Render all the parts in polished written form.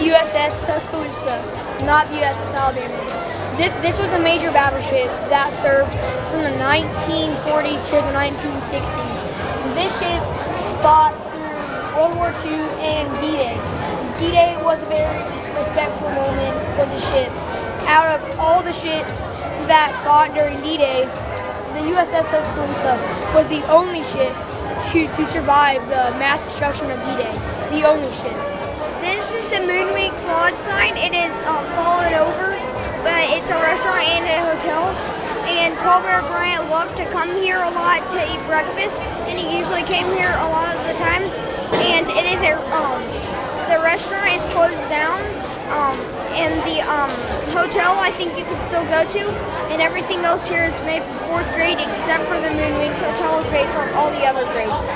USS Tuscaloosa, not the USS Alabama. This was a major battleship that served from the 1940s to the 1960s. This ship fought through World War II and D-Day. D-Day was a very respectful moment for the ship. Out of all the ships that fought during D-Day, the USS Tuscaloosa was the only ship to survive the mass destruction of D-Day. The only ship. This is the Moonweeks Lodge sign. It is fallen over, but it's a restaurant and a hotel. And Paul Bear Bryant loved to come here a lot to eat breakfast, and he usually came here a lot of the time. And it is the restaurant is closed down, and the hotel I think you can still go to, and everything else here is made from 4th grade except for the Moonweeks Hotel is made from all the other grades.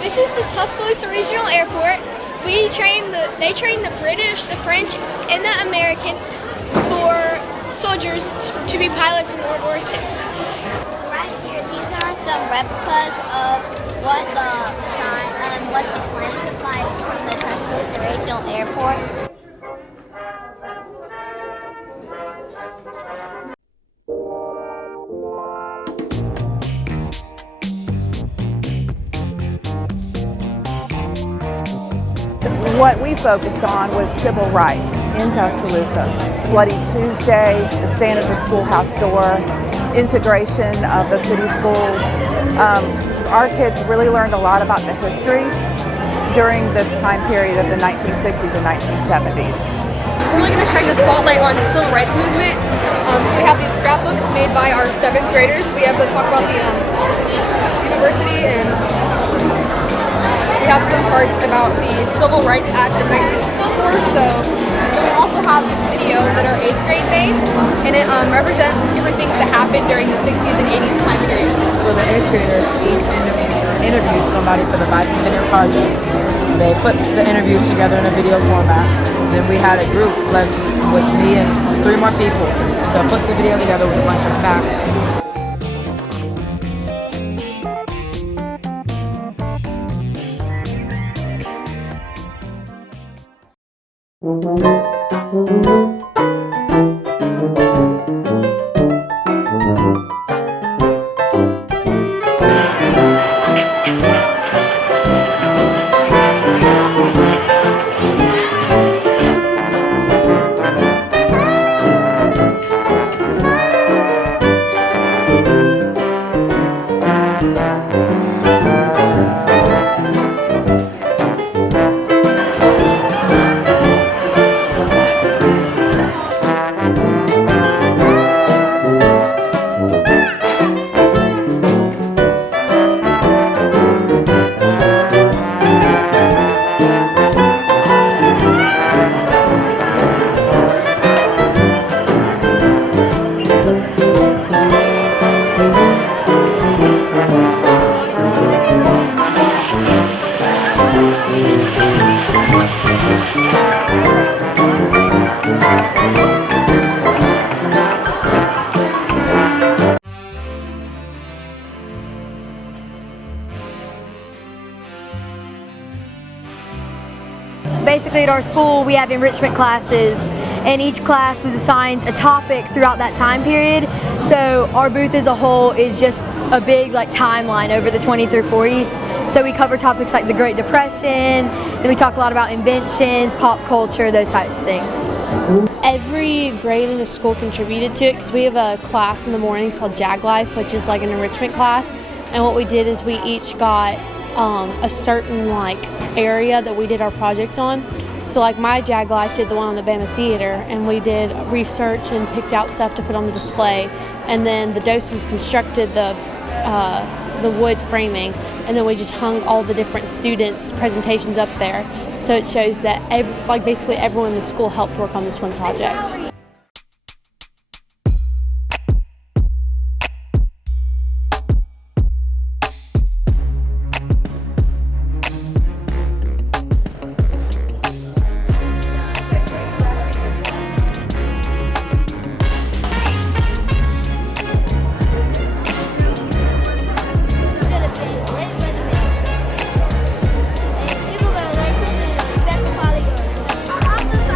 This is the Tuscaloosa Regional Airport. They train the British, the French, and the American for soldiers to be pilots in World War II. Right here, these are some replicas of what the planes look like from the Tuscaloosa Regional Airport. What we focused on was civil rights in Tuscaloosa. Bloody Tuesday, the stand at the schoolhouse door, integration of the city schools. Our kids really learned a lot about the history during this time period of the 1960s and 1970s. We're really going to shine the spotlight on the civil rights movement. So we have these scrapbooks made by our 7th graders. We have to talk about the university, and we have some parts about the Civil Rights Act of 1964. So we also have this video that our 8th grade made, and it represents different things that happened during the 60s and 80s time period. So the 8th graders each interviewed somebody for the Bicentennial project. They put the interviews together in a video format. Then we had a group led with me and 3 more people to put the video together with a bunch of facts. Basically at our school we have enrichment classes, and each class was assigned a topic throughout that time period. So our booth as a whole is just a big timeline over the 20s through 40s. So we cover topics like the Great Depression, then we talk a lot about inventions, pop culture, those types of things. Every grade in the school contributed to it because we have a class in the mornings called JAG Life, which is like an enrichment class. And what we did is we each got a certain area that we did our projects on. So my JAG Life did the one on the Bama Theater, and we did research and picked out stuff to put on the display. And then the docents constructed the wood framing, and then we just hung all the different students' presentations up there. So it shows that basically everyone in the school helped work on this one project. Also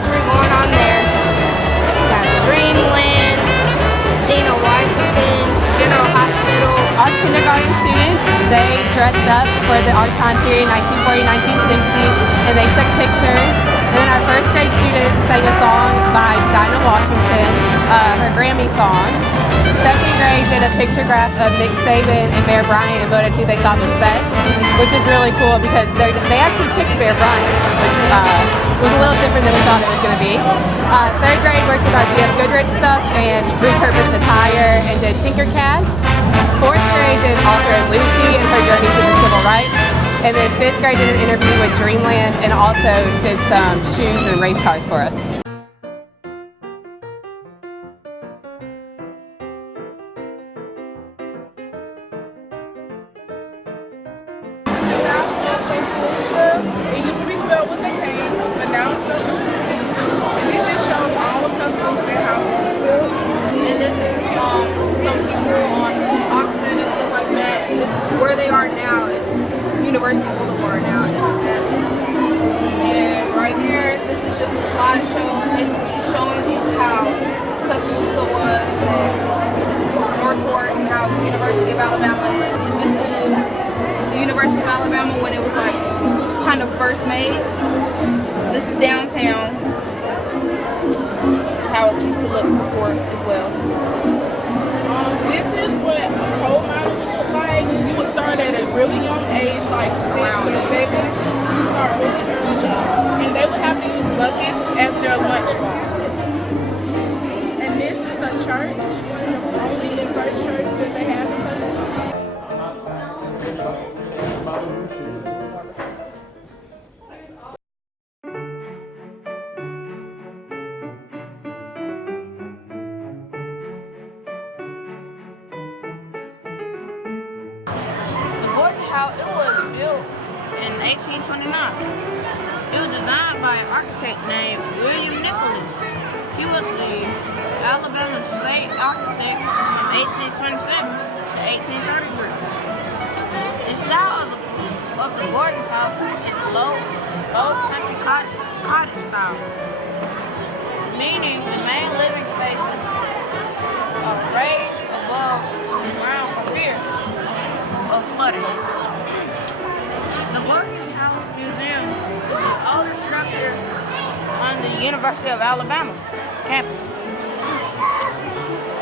history going on there. We got Dreamland, Dana Washington, General Hospital. Our kindergarten students, they dressed up for our time period, 1940, 1960, and they took pictures. And then our first grade students sang a song by Dinah Washington, her Grammy song. Second grade did a picture graph of Nick Saban and Bear Bryant and voted who they thought was best, which is really cool because they actually picked Bear Bryant, which was a little different than we thought it was going to be. Third grade worked with our BF Goodrich stuff and repurposed a tire and did Tinkercad. Fourth grade did Arthur and Lucy and her journey through the civil rights. And then fifth grade did an interview with Dreamland and also did some shoes and race cars for us. Tuscaloosa, it used to be spelled with a K, but now it's spelled with a C. And it just shows all of Tuscaloosa and how it was spelled. And this is some people on Oxford and stuff like that. This where they are now is University Boulevard now. And right here, this is just a slideshow, basically showing you how Tuscaloosa was and Northport and how the University of Alabama is. This is the University of Alabama when it was like kind of first made. This is downtown, how it used to look before as well. This is what a coal miner would look like. You would start at a really young age, like 6 or 7. You start really early, and they would have to use buckets as their lunch box. And this is a church, one of the only and first church that they have in Tuscaloosa. It was built in 1829. It was designed by an architect named William Nicholas. He was the Alabama slave architect from 1827 to 1833. The style of the boarding house is low country cottage style, meaning the main living spaces are raised above the ground for fear of flooding. The Boarding House Museum is the oldest structure on the University of Alabama campus.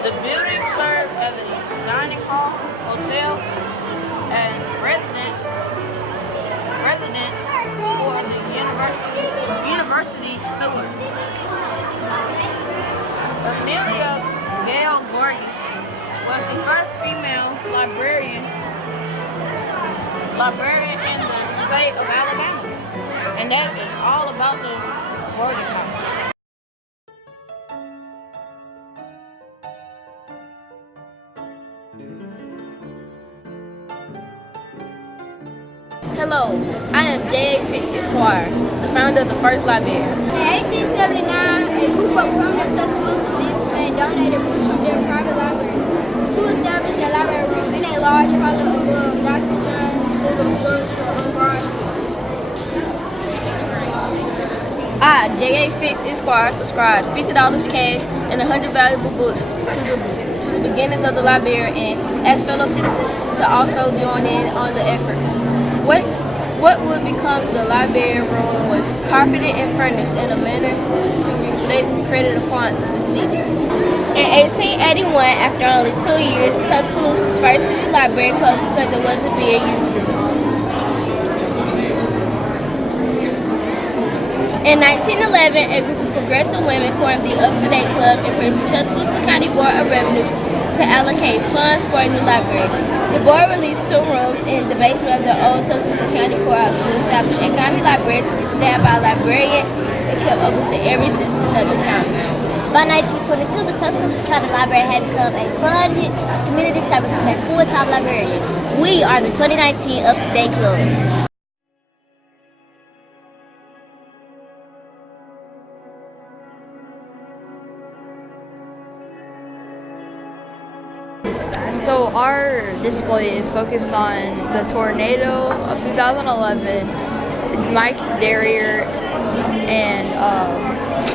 The building serves as a dining hall, hotel, and residence for the university steward. Amelia Gale Gordy was the first female librarian in the state of Alabama. And that is all about the boarding house. Hello, I am J.A. Fish Esquire, the founder of the first library. In 1879, a group of prominent Tuscaloosa businessmen donated books from their private libraries to establish a library room in a large parlor above Dr. John Little's drugstore on Broad Street. I, J.A. Fish Esquire, subscribed $50 cash and 100 valuable books to the beginnings of the library and asked fellow citizens to also join in on the effort. What would become the library room was carpeted and furnished in a manner to reflect credit upon the city. In 1881, after only 2 years, Tuscaloosa's first city library closed because it wasn't being used. In 1911, a group of progressive women formed the Up to Date Club and pressed the Tuscaloosa County Board of Revenue to allocate funds for a new library. The board released 2 rooms in the basement of the old Tuscaloosa County Courthouse to establish a county library to be staffed by a librarian and kept open to every citizen of the county. By 1922, the Tuscaloosa County Library had become a funded community service with a full-time librarian. We are the 2019 Up to Date Club. So our display is focused on the tornado of 2011, Mike Derrier, and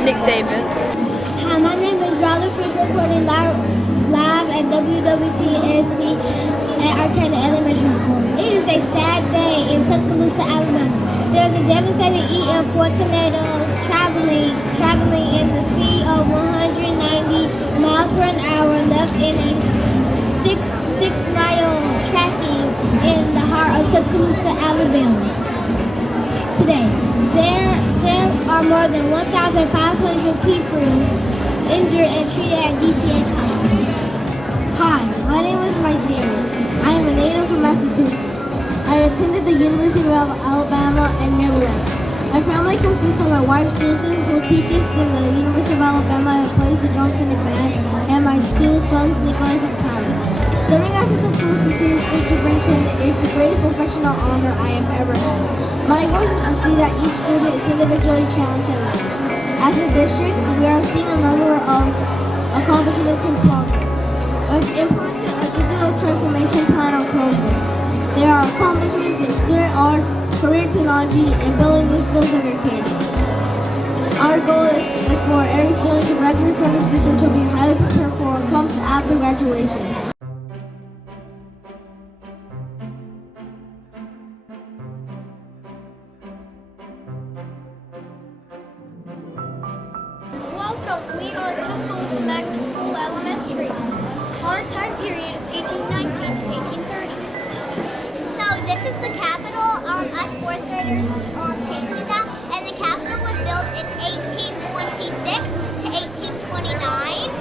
Nick Saban. Hi, my name is Riley Fish reporting live at WWTSC at Arcata Elementary School. It is a sad day in Tuscaloosa, Alabama. There is a devastating EF4 tornado traveling in the speed of 190 miles per hour left in a 6-mile tracking in the heart of Tuscaloosa, Alabama. Today, there are more than 1,500 people injured and treated at DCH Hospital. Hi, my name is Mike Deary. I am a native from Massachusetts. I attended the University of Alabama in Maryland. My family consists of my wife Susan, who teaches in the University of Alabama and plays the drums in the band, and my two sons Nicholas and Tyler. Serving as a Tuscaloosa City School Superintendent is the greatest professional honor I have ever had. My goal is to see that each student is individually challenged and learns. As a district, we are seeing a number of accomplishments in progress. We've implemented a digital transformation plan on Chromebooks. There are accomplishments in student arts, career technology, and building new skills in their kids. Our goal is for every student to graduate from the system to be highly prepared for what comes after graduation. Welcome, we are Tuscaloosa Magna School Elementary. Our time period is 1819 to 1830. So this is the Capitol. Us fourth graders painted that, and the Capitol was built in 1826 to 1829.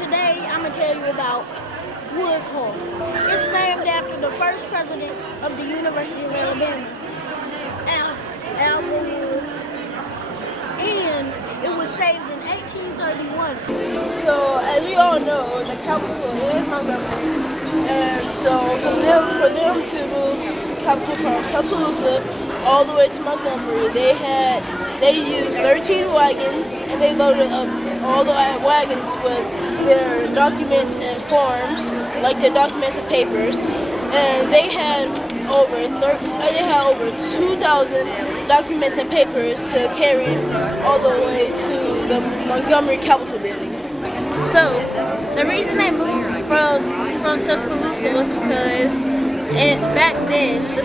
Today, I'm going to tell you about Woods Hole. It's named after the first president of the University of Alabama, Alva Woods. And it was saved in 1831. So, as we all know, the capital is Montgomery. And so, for them to move the capital from Tuscaloosa all the way to Montgomery, they used 13 wagons, and they loaded up all the wagons with their documents and forms, like their documents and papers, and they had over 2,000 documents and papers to carry all the way to the Montgomery Capitol building. So, the reason they moved from Tuscaloosa was because back then the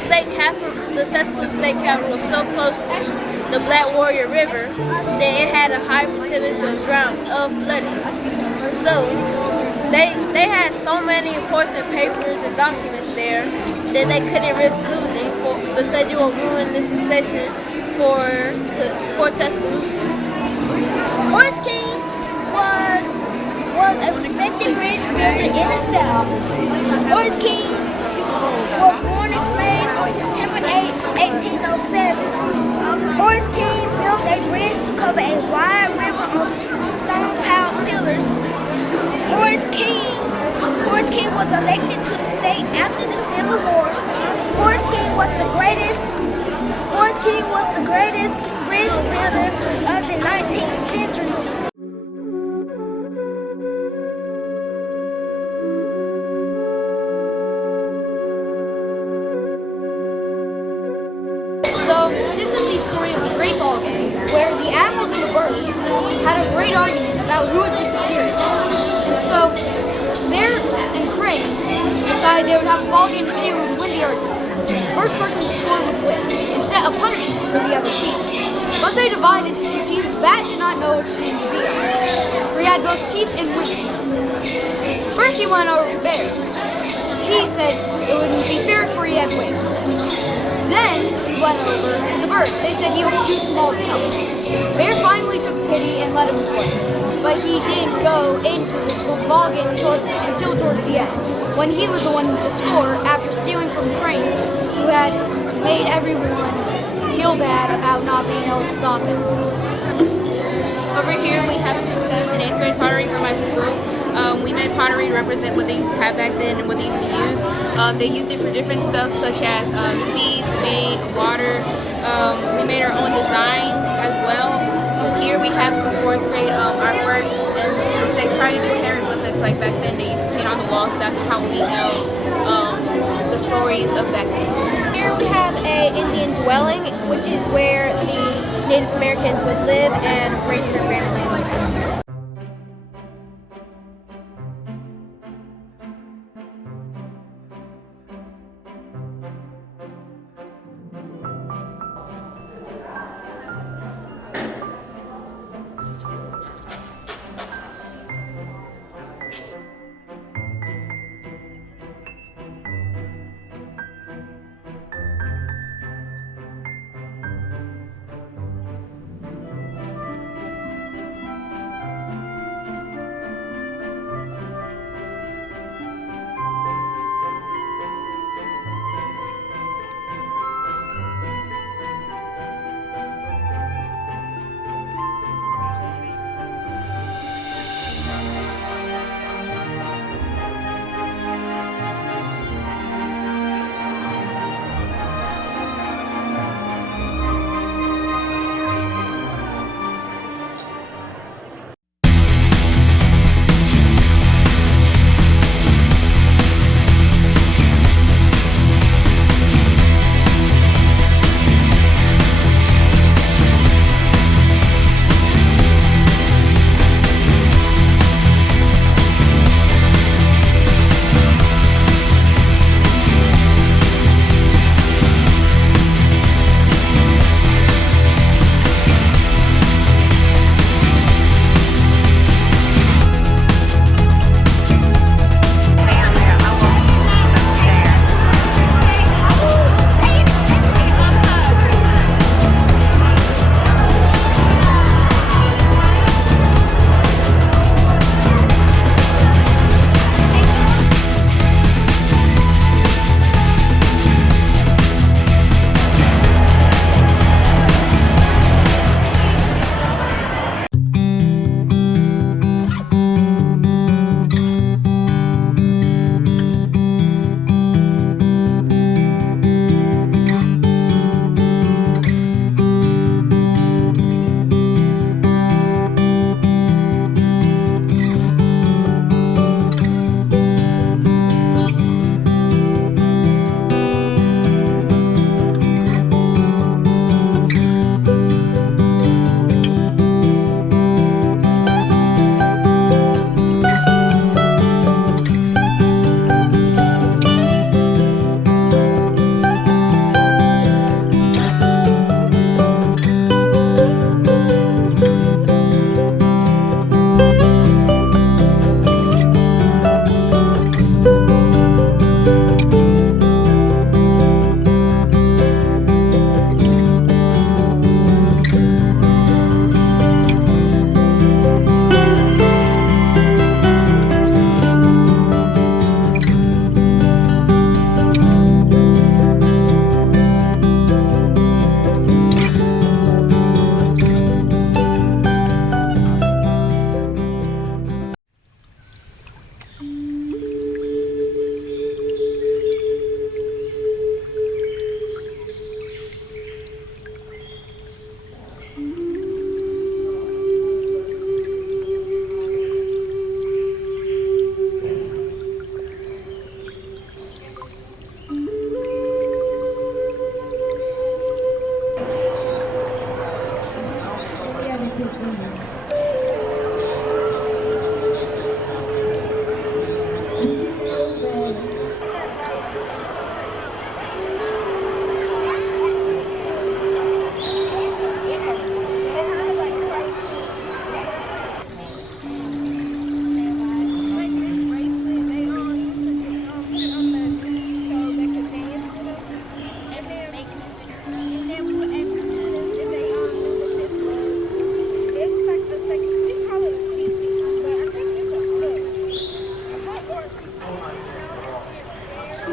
Tuscaloosa State Capitol was so close to the Black Warrior River that it had a high percentage of flooding. So they had so many important papers and documents there that they couldn't risk losing because it would ruin the succession for Tuscaloosa. Horace King was a respected bridge builder in the South. Horace King was born a slave on September 8, 1807. Horace King built a bridge to cover a wide river on stone-piled pillars. Horace King was elected to the state after the Civil War. Horace King was the greatest bridge builder of the 19th century. So this is the story of the Great Ball Game, where the animals and the birds had a great argument about who was the superior. And so Bear and Crane decided they would have a ball game to see who would win the argument. The first person to score would win and set a punishment for the other team. But they divided into two teams. Bat did not know which team to be on, for he had both teeth and wings. First he went over to Bear. He said it wouldn't be fair for he had wings. Then he went over to the bird. They said he was too small to help. Bear finally took pity and let him play. But he didn't go into the ball game until toward the end, when he was the one to score after stealing from Crane, who had made everyone feel bad about not being able to stop him. Over here we have some 7th and 8th grade pottery from my school. We made pottery to represent what they used to have back then and what they used to use. They used it for different stuff such as seeds, paint, water. We made our own designs as well. Here we have some 4th grade artwork, and they try to do hieroglyphics like back then. They used to paint on the walls. That's how we know the stories of back then. Here we have a Indian dwelling, which is where the Native Americans would live and raise their families.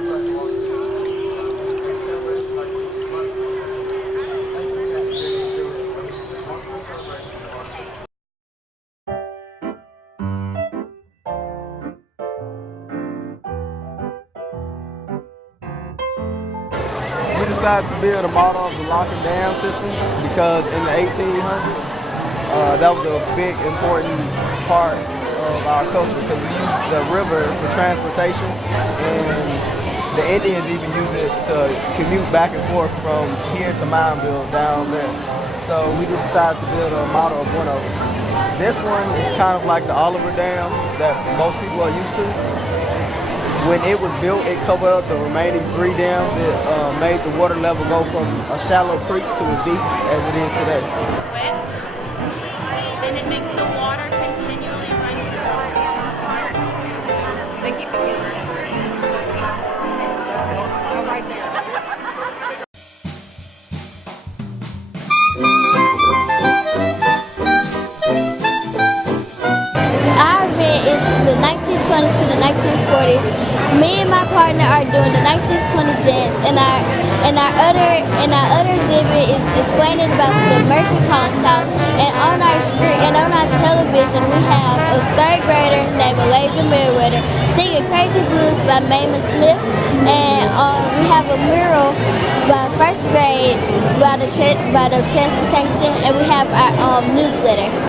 glad to also introduce the next celebration like this is much more necessary. Thank you, Captain Jay and Julia, for hosting this wonderful celebration of our city. We decided to build a model of the lock and dam system because in the 1800s, that was a big important part of our culture because we used the river for transportation and the Indians even used it to commute back and forth from here to Mineville down there. So we decided to build a model of one of them. This one is kind of like the Oliver Dam that most people are used to. When it was built, it covered up the remaining 3 dams. It made the water level go from a shallow creek to as deep as it is today. Then it makes the water continually run. Thank you. Right there. Our event is the 1920s to the 1940s. Me and my partner are doing the 1920s dance, and our other exhibit is explaining about the Murphy Collins house. And on our screen and on our television, we have a 3rd grader named Elijah Merriweather singing "Crazy Blues" by Mamie Smith, and we have a mural by 1st grade by the transportation, and we have our newsletter.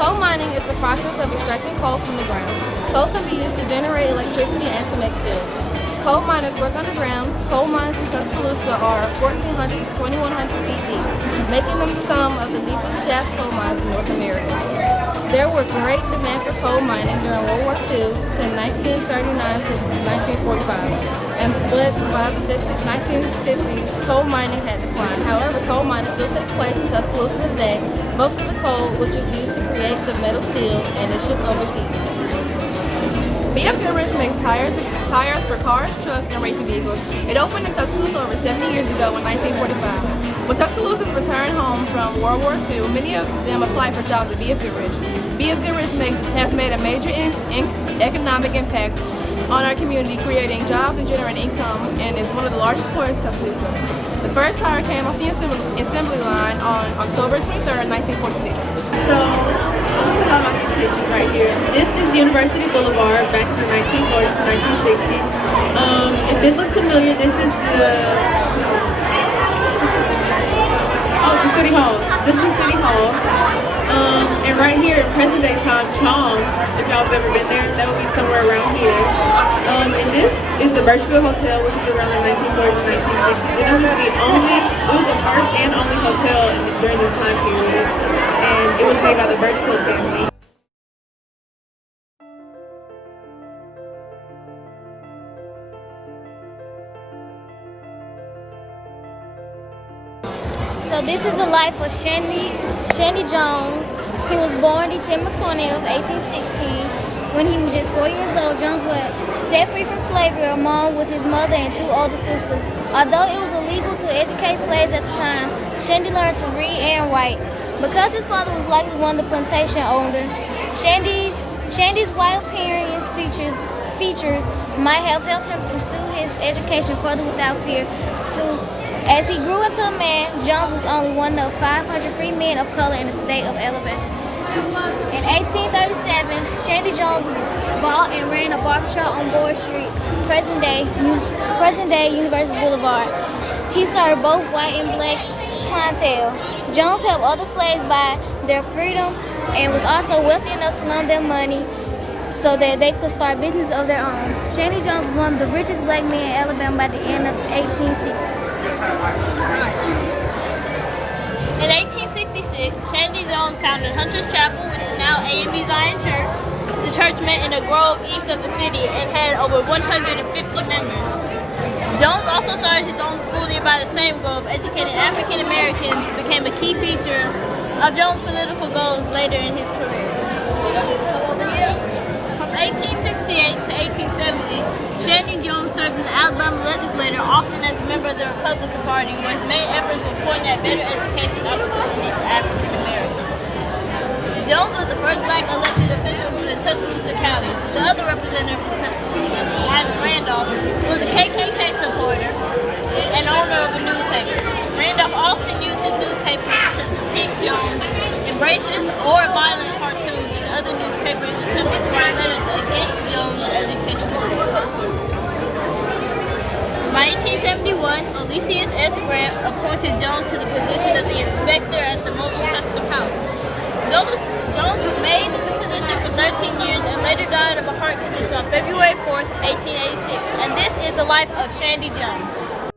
Coal mining is the process of extracting coal from the ground. Coal can be used to generate electricity and to make steel. Coal miners work underground. Coal mines in Tuscaloosa are 1,400 to 2,100 feet deep, making them some of the deepest shaft coal mines in North America. There were great demand for coal mining during World War II to 1939 to 1945. But by the 1950s, coal mining had declined. However, coal mining still takes place in Tuscaloosa today. Most of the coal, which is used to create the metal steel, and is shipped overseas. B.F. Goodrich makes tires for cars, trucks, and racing vehicles. It opened in Tuscaloosa over 70 years ago in 1945. When Tuscaloosa's returned home from World War II, many of them applied for jobs at B.F. Goodrich. B.F. Goodrich has made a major economic impact on our community, creating jobs and generating income, and is one of the largest employers in Tuscaloosa. The first tire came off the assembly line on October 23rd, 1946. So, I'm talking about these pictures right here. This is University Boulevard back in the 1940s to 1960s. If this looks familiar, this is the City Hall. This is City Hall. And right here in present day time, Chong, if y'all have ever been there, that would be somewhere around here. And this is the Birchfield Hotel, which is around the 1940s and 1960s. And it was the first and only hotel during this time period. And it was made by the Birchfield family. So this is the life of Shandy Jones. He was born December 20th, 1816. When he was just 4 years old, Jones was set free from slavery along with his mother and 2 older sisters. Although it was illegal to educate slaves at the time, Shandy learned to read and write. Because his father was likely one of the plantation owners, Shandy's wild parent features might have helped him to pursue his education further without fear. As he grew into a man, Jones was only one of 500 free men of color in the state of Alabama. In 1837, Shandy Jones bought and ran a barbershop on Board Street, present-day University Boulevard. He served both white and black clientele. Jones helped other slaves buy their freedom and was also wealthy enough to loan them money so that they could start business of their own. Shandy Jones was one of the richest black men in Alabama by the end of the 1860s. In 1866, Shandy Jones founded Hunter's Chapel, which is now A&B Zion Church. The church met in a grove east of the city and had over 150 members. Jones also started his own school nearby the same grove, educating African Americans, became a key feature of Jones' political goals later in his career. From 1868 to 1870, Shandy Jones served as an Alabama legislator, often as a member of the Republican Party, where his main efforts were pointing at better education opportunities for African Americans. Jones was the first black elected official from the Tuscaloosa County. The other representative from Tuscaloosa, Ivan Randolph, was a KKK supporter and owner of a newspaper. Randolph often used his newspaper to depict Jones in racist or violent cartoons and other newspapers attempted to write letters against Jones' education policies. By 1871, Ulysses S. Grant appointed Jones to the position of the inspector at the Mobile Custom House. Jones remained in the position for 13 years and later died of a heart condition on February 4th, 1886. And this is the life of Shandy Jones.